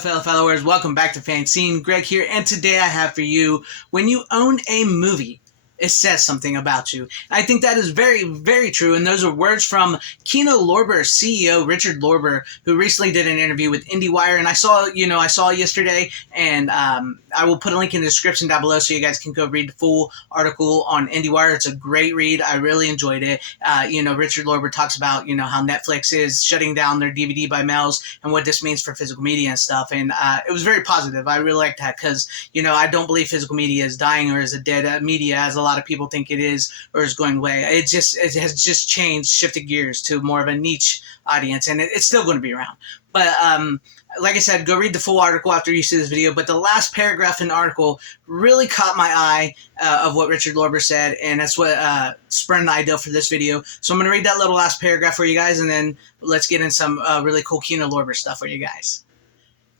fellow followers, welcome back to FanZcene. Greg here, and today I have for you, when you own a movie, it says something about you. I think that is very, very true, and those are words from Kino Lorber's CEO, Richard Lorber, who recently did an interview with IndieWire, and I saw it yesterday, and I will put a link in the description down below so you guys can go read the full article on IndieWire. It's a great read. I really enjoyed it. Richard Lorber talks about, how Netflix is shutting down their DVD by mails and what this means for physical media and stuff, and it was very positive. I really liked that because, I don't believe physical media is dying or is a dead media, as a lot of people think it is or is going away. It has just changed, shifted gears to more of a niche audience, and it's still going to be around. But like I said, go read the full article after you see this video. But the last paragraph in the article really caught my eye of what Richard Lorber said, and that's what spurred the idea for this video. So I'm going to read that little last paragraph for you guys, and then let's get in some really cool Kino Lorber stuff for you guys.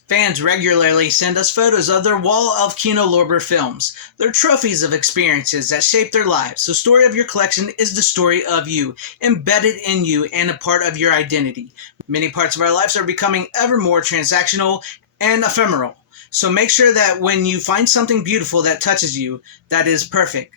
Fans regularly send us photos of their wall of Kino Lorber films. They're trophies of experiences that shape their lives. The story of your collection is the story of you, embedded in you and a part of your identity. Many parts of our lives are becoming ever more transactional and ephemeral. So make sure that when you find something beautiful that touches you, that is perfect,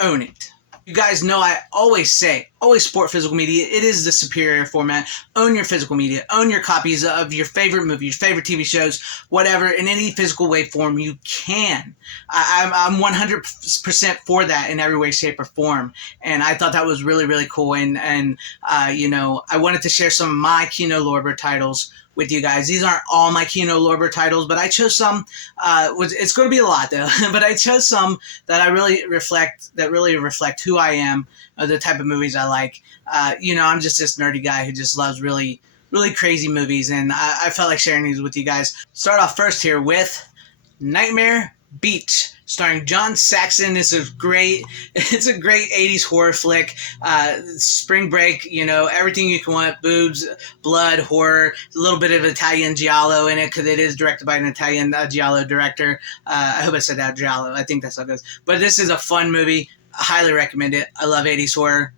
own it. You guys know I always support physical media. It is the superior format. Own your physical media. Own your copies of your favorite movies, your favorite TV shows, whatever, in any physical way form you can. I'm 100% for that in every way, shape, or form. And I thought that was really, really cool. And I wanted to share some of my Kino Lorber titles with you guys. These aren't all my Kino Lorber titles, but I chose some. It's going to be a lot though, but I chose some that really reflect who I am, the type of movies I like. I'm just this nerdy guy who just loves really, really crazy movies, and I felt like sharing these with you guys. Start off first here with Nightmare Beach, starring John Saxon. It's a great 80s horror flick. Spring break, everything you can want: boobs, blood, horror, a little bit of Italian giallo in it because it is directed by an Italian giallo director. I hope I said that, giallo. I think that's how it goes. But this is a fun movie. I highly recommend it. I love 80s horror.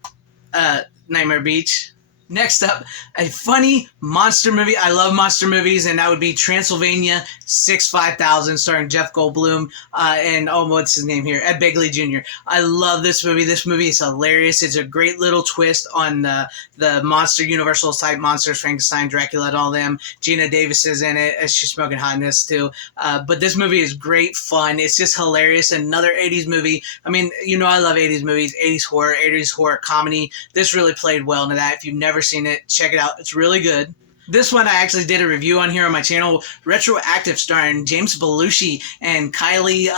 Nightmare Beach. Next up, a funny monster movie. I love monster movies, and that would be Transylvania 65000, starring Jeff Goldblum and, what's his name here? Ed Begley Jr. I love this movie. This movie is hilarious. It's a great little twist on the monster, Universal type monsters, Frankenstein, Dracula, and all them. Gina Davis is in it. She's smoking hot in this too. But this movie is great fun. It's just hilarious. Another 80s movie. I mean, I love 80s movies, 80s horror comedy. This really played well into that. If you've never seen it, check it out. It's really good. This one I actually did a review on here on my channel, Retroactive, starring James Belushi and Kylie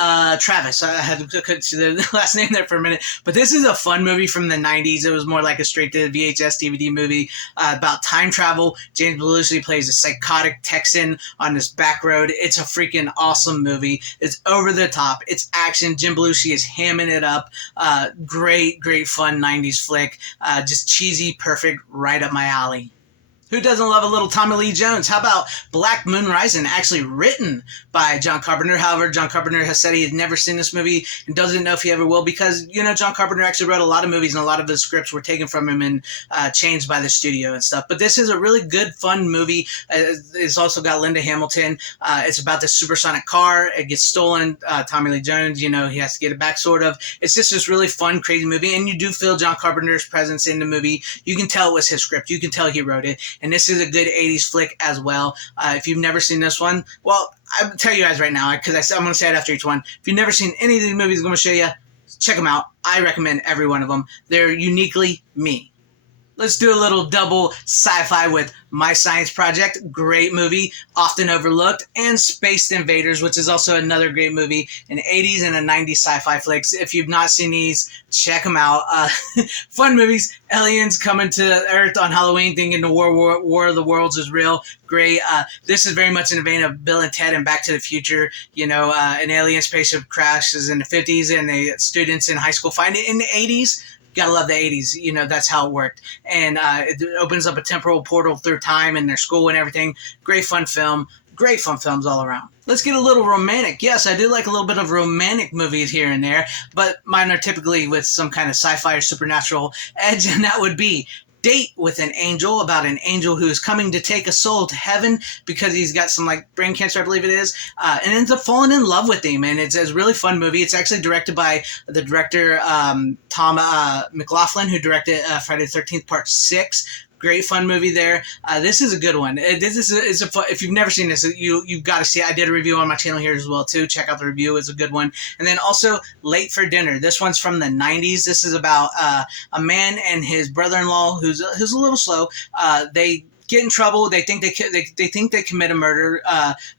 Travis. I had to cut to the last name there for a minute. But this is a fun movie from the 90s. It was more like a straight-to VHS DVD movie about time travel. James Belushi plays a psychotic Texan on this back road. It's a freaking awesome movie. It's over the top. It's action. Jim Belushi is hamming it up. Great, fun 90s flick. Just cheesy, perfect, right up my alley. Who doesn't love a little Tommy Lee Jones? How about Black Moon Rising, actually written by John Carpenter? However, John Carpenter has said he has never seen this movie and doesn't know if he ever will because, John Carpenter actually wrote a lot of movies and a lot of the scripts were taken from him and changed by the studio and stuff. But this is a really good, fun movie. It's also got Linda Hamilton. It's about this supersonic car. It gets stolen. Tommy Lee Jones, he has to get it back, sort of. It's just this really fun, crazy movie, and you do feel John Carpenter's presence in the movie. You can tell it was his script. You can tell he wrote it. And this is a good 80s flick as well. If you've never seen this one, well, I'll tell you guys right now, because I'm going to say it after each one. If you've never seen any of these movies I'm going to show you, check them out. I recommend every one of them. They're uniquely me. Let's do a little double sci-fi with My Science Project, great movie, often overlooked, and Space Invaders, which is also another great movie, an 80s and a 90s sci-fi flicks. If you've not seen these, check them out. Fun movies. Aliens coming to Earth on Halloween, thinking the War of the Worlds is real. Great. This is very much in the vein of Bill and Ted and Back to the Future. An alien spaceship crashes in the 50s, and the students in high school find it in the 80s. Gotta love the 80s, that's how it worked. And it opens up a temporal portal through time and their school and everything. Great fun film. Great fun films all around. Let's get a little romantic. Yes, I do like a little bit of romantic movies here and there, but mine are typically with some kind of sci-fi or supernatural edge, and that would be date with an angel, about an angel who is coming to take a soul to heaven because he's got some like brain cancer, I believe it is, and ends up falling in love with him. And it's a really fun movie. It's actually directed by the director Tom McLaughlin, who directed Friday the 13th Part 6. Great fun movie there. This is a good one. This is a fun, if you've never seen this, you've got to see it. I did a review on my channel here as well too. Check out the review. It's a good one. And then also Late for Dinner. This one's from the 90s. This is about a man and his brother-in-law who's a little slow. They get in trouble. They think they commit a murder,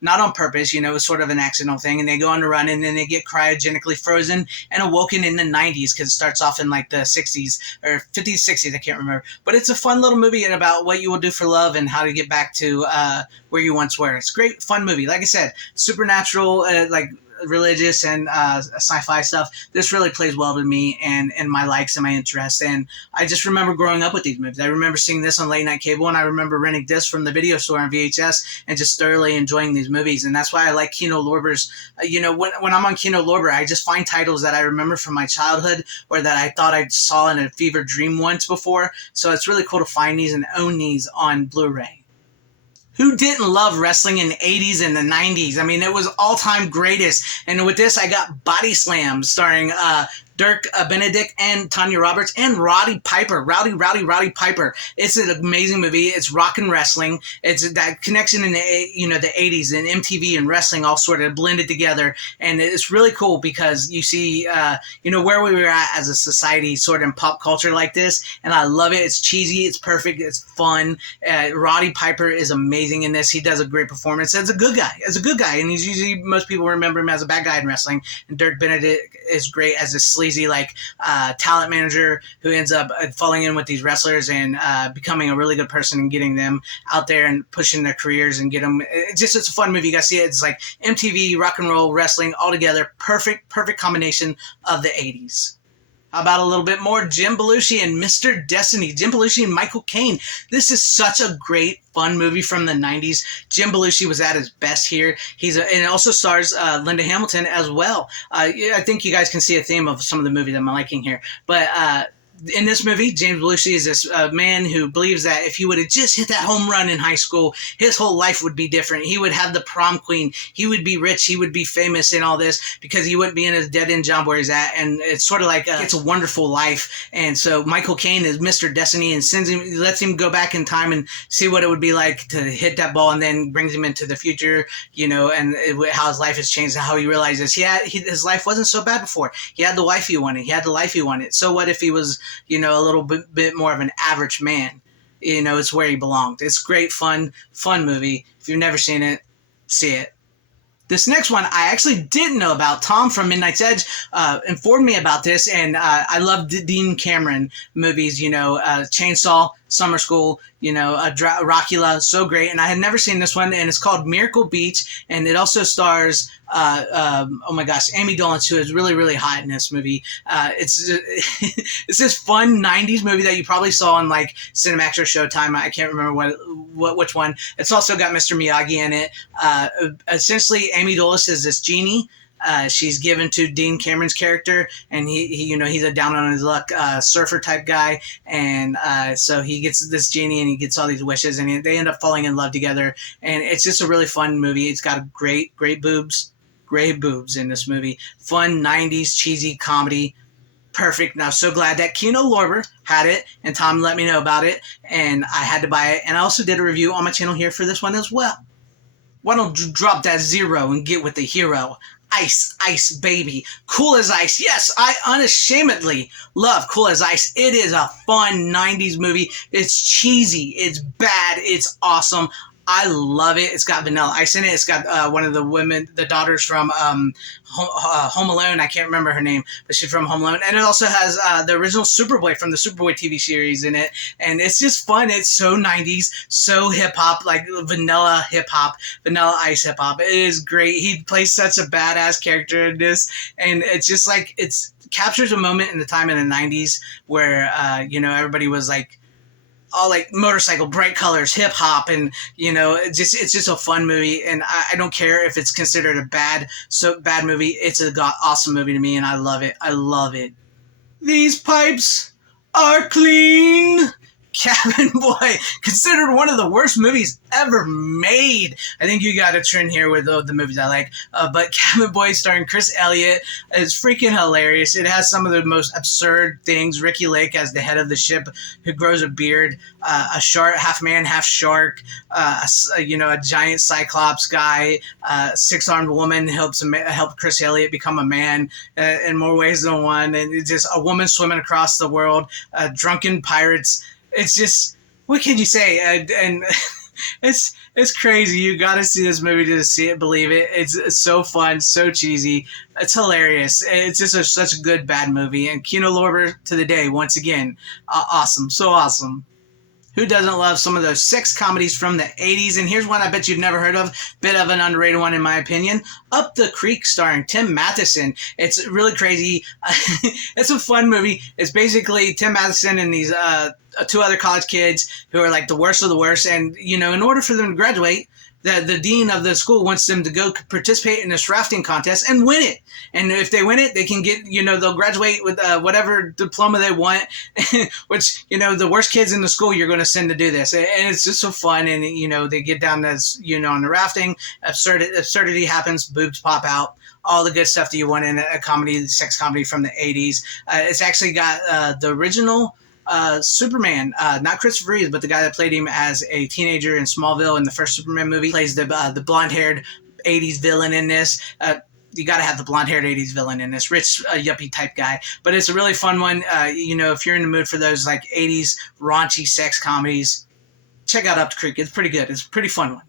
not on purpose. It's sort of an accidental thing, and they go on a run, and then they get cryogenically frozen and awoken in the 90s because it starts off in like the 60s or 50s, 60s. I can't remember, but it's a fun little movie and about what you will do for love and how to get back to where you once were. It's a great, fun movie. Like I said, supernatural, like religious and sci-fi stuff. This really plays well to me and my likes and my interests. And I just remember growing up with these movies. I remember seeing this on late night cable, and I remember renting discs from the video store on VHS and just thoroughly enjoying these movies. And that's why I like Kino Lorber's. When I'm on Kino Lorber, I just find titles that I remember from my childhood or that I thought I saw in a fever dream once before. So it's really cool to find these and own these on Blu-ray. Who didn't love wrestling in the 80s and the 90s? I mean, it was all-time greatest. And with this, I got Body Slam starring Dirk Benedict and Tanya Roberts and Roddy Piper. Rowdy Piper. It's an amazing movie. It's rock and wrestling. It's that connection in the 80s and MTV and wrestling all sort of blended together. And it's really cool because you see, where we were at as a society sort of in pop culture like this. And I love it. It's cheesy. It's perfect. It's fun. Roddy Piper is amazing in this. He does a great performance as a good guy. And he's usually, most people remember him as a bad guy in wrestling. And Dirk Benedict is great as a sleazy talent manager who ends up falling in with these wrestlers and becoming a really good person and getting them out there and pushing their careers and get them. It's a fun movie. You guys see it. It's like MTV, rock and roll, wrestling all together. Perfect combination of the 80s. How about a little bit more Jim Belushi and Mr. Destiny? Jim Belushi and Michael Caine. This is such a great, fun movie from the 90s. Jim Belushi was at his best here. And it also stars Linda Hamilton as well. I think you guys can see a theme of some of the movies I'm liking here. But in this movie, James Belushi is this man who believes that if he would have just hit that home run in high school, his whole life would be different. He would have the prom queen. He would be rich. He would be famous and all this because he wouldn't be in a dead-end job where he's at. And it's sort of like It's a Wonderful Life. And so Michael Caine is Mr. Destiny and lets him go back in time and see what it would be like to hit that ball, and then brings him into the future, and how his life has changed and how he realizes his life wasn't so bad before. He had the wife he wanted. He had the life he wanted. So what if he was a little bit more of an average man? It's where he belonged. It's great, fun movie. If you've never seen it, see it. This next one I actually didn't know about. Tom from Midnight's Edge informed me about this, and I love Dean Cameron movies, Chainsaw, Summer School, Rockula, so great. And I had never seen this one, and it's called Miracle Beach, and it also stars, Amy Dolenz, who is really, really hot in this movie. It's this fun 90s movie that you probably saw on like Cinemax or Showtime. I can't remember which one. It's also got Mr. Miyagi in it. Essentially, Amy Dolenz is this genie. She's given to Dean Cameron's character, and he's a down on his luck surfer type guy, and so he gets this genie and he gets all these wishes, and they end up falling in love together, and it's just a really fun movie. It's got great boobs in this movie. Fun 90s cheesy comedy. Perfect. Now, so glad that Kino Lorber had it, and Tom let me know about it, and I had to buy it, and I also did a review on my channel here for this one as well. Why don't you drop that zero and get with the hero? Ice Baby. Cool as Ice. Yes, I unashamedly love Cool as Ice. It is a fun 90s movie. It's cheesy. It's bad. It's awesome. I love it. It's got Vanilla Ice in it. It's got one of the daughters from Home Alone. I can't remember her name, but she's from Home Alone. And it also has the original Superboy from the Superboy TV series in it. And it's just fun. It's so 90s, so hip-hop, like vanilla hip-hop, Vanilla Ice hip-hop. It is great. He plays such a badass character in this. And it's just like, it captures a moment in the time in the 90s where, everybody was like, all like motorcycle, bright colors, hip hop, and it's just a fun movie. And I don't care if it's considered a bad movie. It's a awesome movie to me, and I love it. These pipes are clean. Cabin Boy, considered one of the worst movies ever made. I think you got a trend here with the movies I like. But Cabin Boy, starring Chris Elliott, is freaking hilarious. It has some of the most absurd things. Ricky Lake as the head of the ship, who grows a beard. A shark, half man, half shark. A giant cyclops guy. Six-armed woman help Chris Elliott become a man in more ways than one. And it's just a woman swimming across the world. Drunken pirates. It's just, what can you say? And it's crazy. You got to see this movie to see it, believe it. It's so fun, so cheesy. It's hilarious. It's just such a good bad movie. And Kino Lorber to the day, once again, awesome, so awesome. Who doesn't love some of those sex comedies from the 80s? And here's one I bet you've never heard of. Bit of an underrated one in my opinion. Up the Creek, starring Tim Matheson. It's really crazy. It's a fun movie. It's basically Tim Matheson and these two other college kids who are like the worst of the worst. And, in order for them to graduate, the dean of the school wants them to go participate in this rafting contest and win it. And if they win it, they can get, they'll graduate with whatever diploma they want, which, the worst kids in the school you're going to send to do this. And it's just so fun. And, they get down this, on the rafting, absurdity happens, boobs pop out. All the good stuff that you want in a comedy, sex comedy from the 80s. It's actually got the original Superman, not Christopher Reeves, but the guy that played him as a teenager in Smallville in the first Superman movie, plays the blonde-haired 80s villain in this. You got to have the blonde-haired 80s villain in this, rich yuppie type guy. But it's a really fun one. If you're in the mood for those like 80s raunchy sex comedies, check out Up the Creek. It's pretty good. It's a pretty fun one.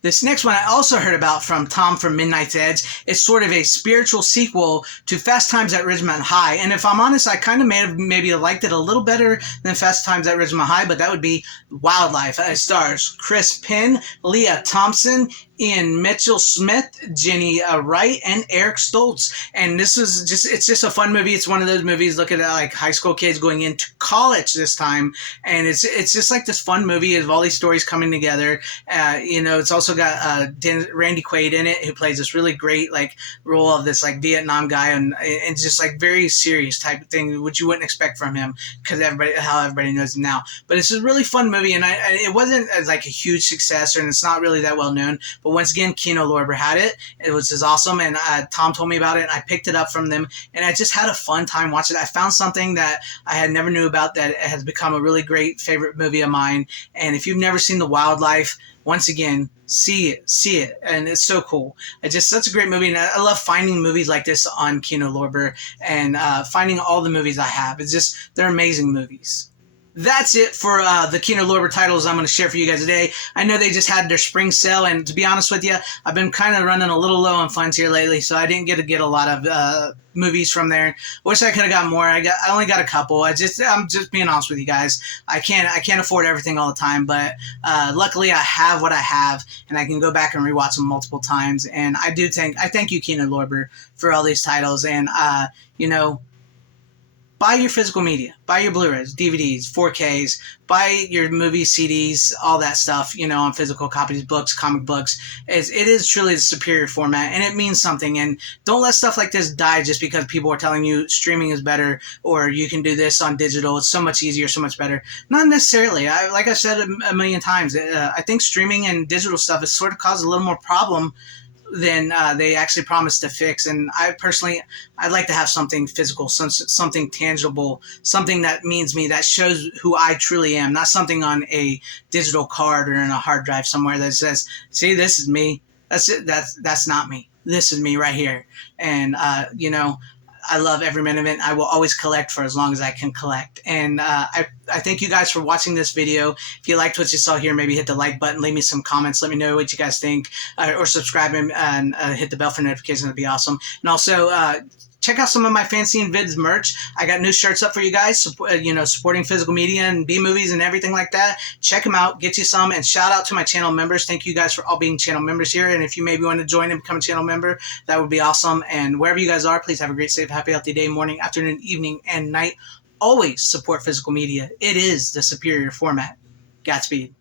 This next one I also heard about from Tom from Midnight's Edge. It's sort of a spiritual sequel to Fast Times at Ridgemont High. And if I'm honest, I kind of maybe liked it a little better than Fast Times at Ridgemont High, but that would be Wildlife. It stars Chris Penn, Leah Thompson, Ian Mitchell-Smith, Jenny Wright, and Eric Stoltz. And it's just a fun movie. It's one of those movies looking at like high school kids going into college this time. And it's just like this fun movie of all these stories coming together. It's also got Randy Quaid in it, who plays this really great like role of this like Vietnam guy, and just like very serious type of thing, which you wouldn't expect from him because how everybody knows him now. But it's a really fun movie, and it wasn't like a huge success, and it's not really that well known. But once again, Kino Lorber had it. It was just awesome, and Tom told me about it, and I picked it up from them, and I just had a fun time watching it. I found something that I had never knew about that has become a really great favorite movie of mine. And if you've never seen The Wildlife, once again, see it, and it's so cool. It's just such a great movie, and I love finding movies like this on Kino Lorber and finding all the movies I have. They're amazing movies. That's it for the Kino Lorber titles I'm going to share for you guys today. I know they just had their spring sale, and to be honest with you, I've been kind of running a little low on funds here lately, so I didn't get to get a lot of movies from there. Wish I could have got more. I only got a couple. I'm just being honest with you guys. I can't afford everything all the time, but luckily I have what I have, and I can go back and rewatch them multiple times. And I thank you, Kino Lorber, for all these titles. And buy your physical media. Buy your Blu-rays, DVDs, 4Ks. Buy your movie CDs, all that stuff, on physical copies, books, comic books. It is truly the superior format, and it means something. And don't let stuff like this die just because people are telling you streaming is better or you can do this on digital. It's so much easier, so much better. Not necessarily. Like I said a million times, I think streaming and digital stuff has sort of caused a little more problem than they actually promised to fix. And I'd like to have something physical, something tangible, something that means me, that shows who I truly am, not something on a digital card or in a hard drive somewhere that says, see, this is me. That's it. That's not me. This is me right here. And, I love every minute of it. I will always collect for as long as I can collect. And I thank you guys for watching this video. If you liked what you saw here, maybe hit the like button, leave me some comments, let me know what you guys think, or subscribe and hit the bell for notifications. That'd be awesome. And also, check out some of my FanZcene Vids merch. I got new shirts up for you guys, supporting physical media and B-movies and everything like that. Check them out, get you some, and shout out to my channel members. Thank you guys for all being channel members here. And if you maybe want to join and become a channel member, that would be awesome. And wherever you guys are, please have a great, safe, happy, healthy day, morning, afternoon, evening, and night. Always support physical media. It is the superior format. Godspeed.